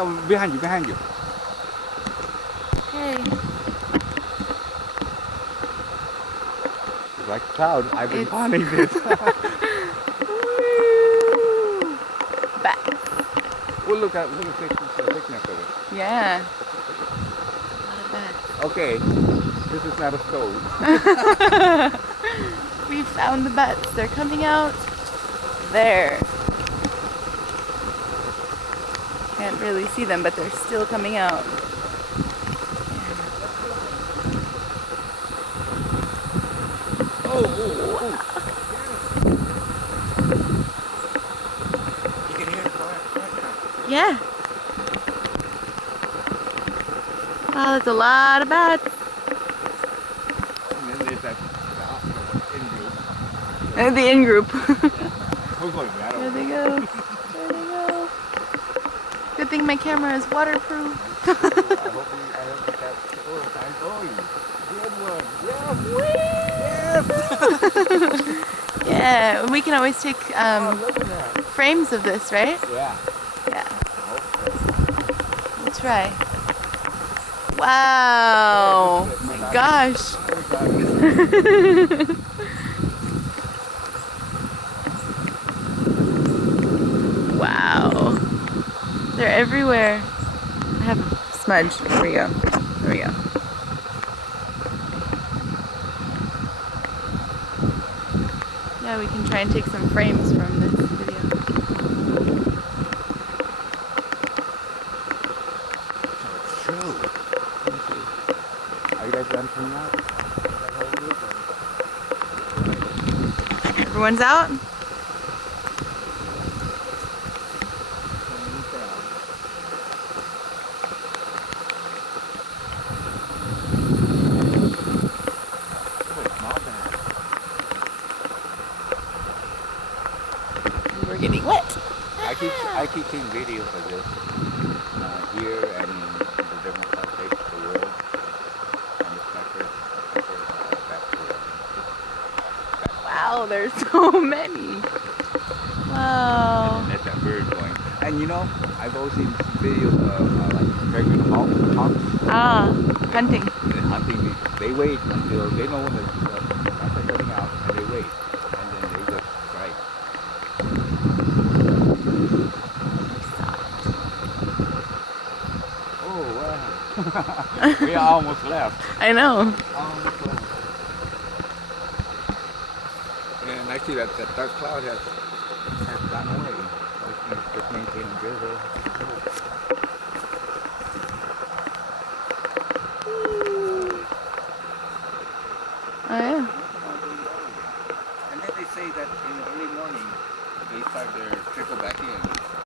Oh, behind you, behind you. Hey. It's like a cloud. I've been It's- planning this. Woo! Bats. Well, look at the thickness of it. Yeah. A lot of bats. Okay, this is not a stove. We found the bats. They're coming out there. Can't really see them, but they're still coming out. Oh. You can hear it right now. Yeah. Wow, that's a lot of bats. And then there's that in-group. And the in-group. We're going that There over. they go. There they go. Good thing my camera is waterproof. I hope you catch. Oh, thank you. Good one. Yes. Yeah, we can always take Oh, look at that. frames of this, right? Yeah. Yeah. We'll try. Wow. Oh my gosh. Wow. They're everywhere. I have a smudge. Here we go. There we go. Yeah, we can try and take some frames from this video. It's true. Are you guys done coming out? Everyone's out? We're getting wet. I keep seeing videos of this here and in the different places of the world. And it's my first back to Wow, there's so many. Wow. and that's that bird going. And you know, I've always seen videos of like pregnant hawks Hunting. hunting these. They wait until they know when the bats are coming out, and they wait, and then they just strike. Oh wow! We almost left. I know. Almost left. And I see that dark cloud has gone away. It's just maintaining drizzle. Oh yeah. And then they say that in the early morning they start their trickle back in.